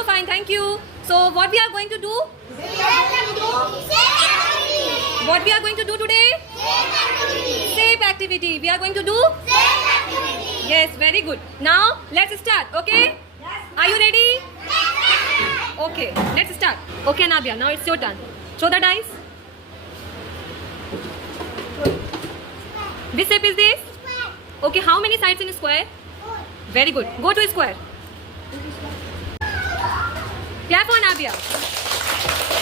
Also fine, thank you. So what we are going to do? What we are going to do today? Same activity. We are going to do? Yes, very good. Now let's start, okay? Are you ready? Okay, let's start. Okay, Nadia, now it's your turn. Throw the dice. Which shape is this? Okay, how many sides in a square? Very good. Go to a square. Clap for Nadia.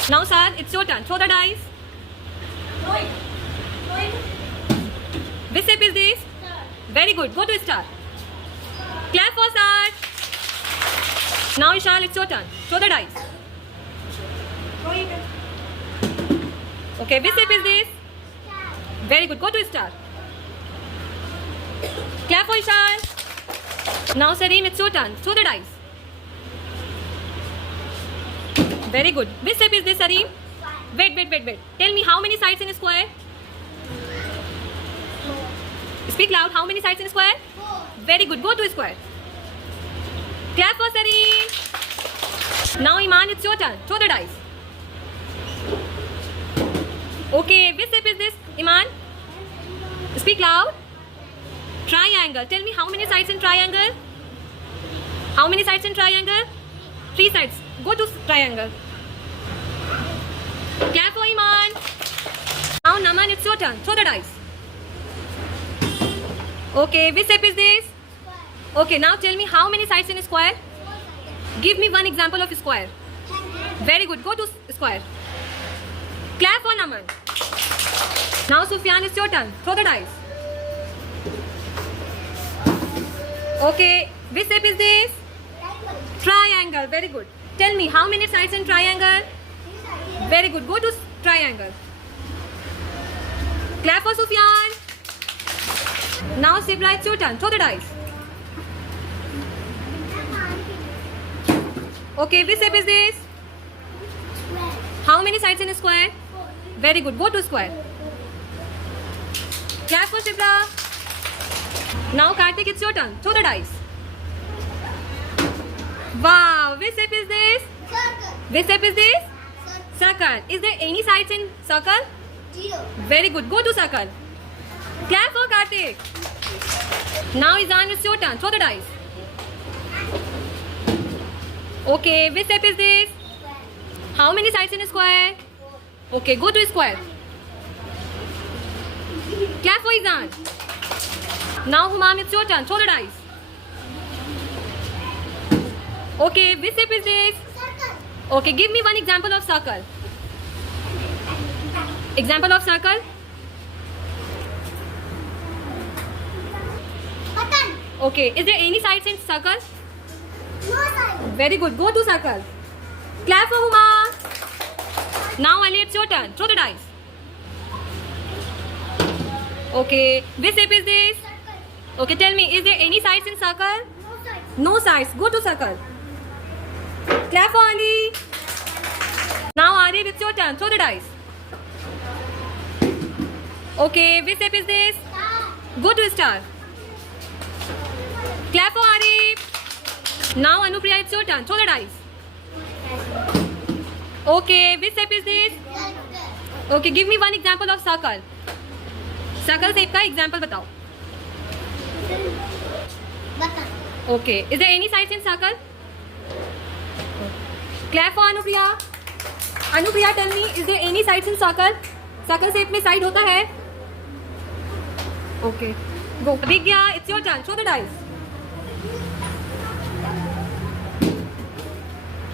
Now, sir, it's your turn. Throw the dice. Which shape is this? Very good. Go to a star. Clap for sir. Now, Ishal, it's your turn. Throw the dice. Okay, which shape is this? Very good. Go to a star. Clap for Ishal. Now, Sareem, it's your turn. Throw the dice. Very good. Which shape is this, Sareem? Wait. Tell me how many sides in a square? Speak loud. How many sides in a square? 4. Very good. Go to a square. Clap for Sareem. Now, Iman, it's your turn. Throw the dice. Okay, which shape is this, Iman? Speak loud. Triangle. Tell me how many sides in triangle? How many sides in triangle? 3 sides. Go to triangle. Clap for Iman. Now, Naman, it's your turn. Throw the dice. Okay, which shape is this? Okay, now tell me how many sides in a square? Give me one example of a square. Very good. Go to square. Clap for Naman. Now, Sufyan, it's your turn. Throw the dice. Okay, which shape is this? Triangle. Very good. Tell me how many sides in triangle? Very good. Go to triangle. Clap for Sufyan. Now, Sibra, it's your turn. Throw the dice. Okay, which shape is this? How many sides in a square? Very good. Go to square. Clap for Sibra. Now, Karthik, it's your turn. Throw the dice. Wow, which shape is this? Circle. Which shape is this? Circle. Circle. Is there any sides in circle? 0. Very good. Go to circle. Clap for Karthik. Now, Izan, it's your turn. Throw the dice. Okay, which shape is this? How many sides in a square? Okay, go to a square. Clap for Izan. Now, Humam, it's your turn. Throw the dice. Okay, which shape is this? Circle. Okay, give me one example of circle. Example of circle? Button. Okay, is there any sides in circle? No side. Very good. Go to circle. Clap for Huma. Now, Ali, it's your turn. Throw the dice. Okay, which shape is this? Circle. Okay, tell me, is there any sides in circle? No side. No sides. Go to circle. Clap for Ali. Now, Arif, it's your turn. Throw the dice. Okay, which shape is this? Star. Go to star. Clap for Arif. Now, Anupriya, it's your turn. Throw the dice. Okay, which shape is this? Circle. Okay, give me one example of circle. Circle shape का example बताओ. Button. Okay, is there any sides in circle? Clap for Anupriya. Anupriya, tell me, is there any sides in circle? Circle shape में side होता है? Okay, go. Abhigya, it's your turn. Throw the dice.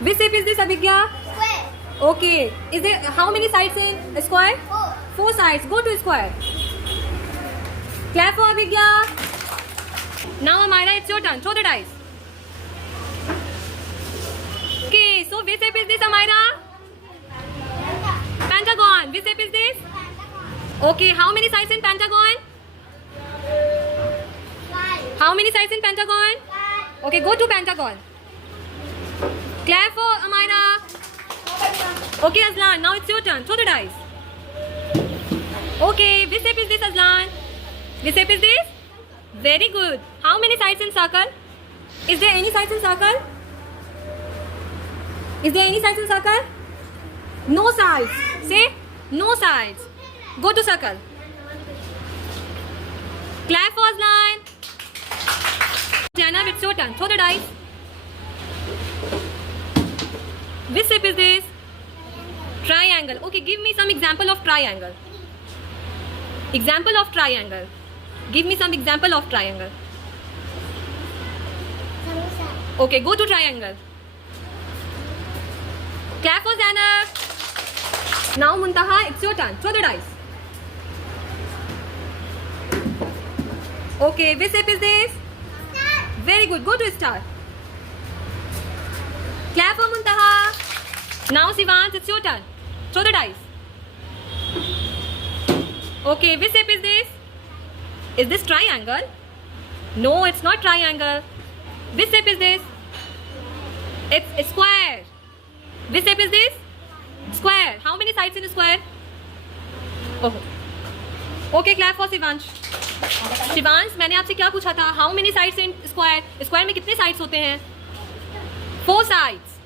Which shape is this, Abhigya? Square. Okay, is there how many sides in a square? 4. 4 sides. Go to square. Clap for Abhigya. Now, Amara, it's your turn. Throw the dice. Okay, so which shape is this, Amira? Pentagon. Which shape is this? Okay, how many sides in pentagon? 5. How many sides in pentagon? 5. Okay, go to pentagon. Clap for Amira. Okay, Aslan, now it's your turn. Throw the dice. Okay, which shape is this, Aslan? Which shape is this? Very good. How many sides in circle? Is there any sides in circle? Is there any sides in circle? No sides. Say no sides. Go to circle. Clap for line. Jana, it's your turn. Throw the dice. Which shape is this? Triangle. Okay, give me some example of triangle. Example of triangle. Give me some example of triangle. Samosa. Okay, go to triangle. Clap for Zainab. Now Muntaha, it's your turn. Throw the dice. Okay, which shape is this? Star. Very good. Go to star. Clap for Muntaha. Now Sivansh, it's your turn. Throw the dice. Okay, which shape is this? Is this triangle? No, it's not triangle. Which shape is this? It's square. Which shape is this? Square. How many sides in a square? Oh. Okay, clap for Sivansh. Shivansh, मैंने आपसे क्या पूछा था? How many sides in square? Square में कितने sides होते हैं? 4 sides.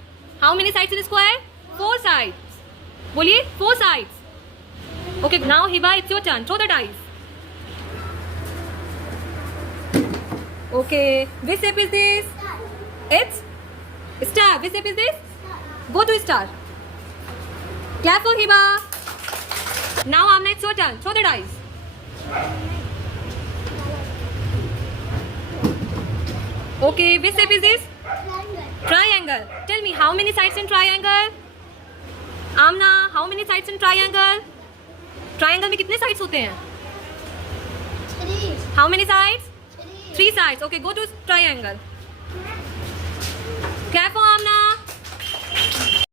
How many sides in square? 4 sides. बोलिए 4 sides. Okay, now Hiba, it's your turn. Throw the dice. Okay, which shape is this? It's star. Which shape is this? Go to star. Clap for Hiba. Now Amna, it's your turn. Throw the dice. Okay, which shape is this? Triangle. Triangle. Tell me, how many sides in triangle? Amna, how many sides in triangle? Triangle में कितने sides होते हैं? 3. How many sides? 3. 3 sides. Okay, go to triangle. Clap for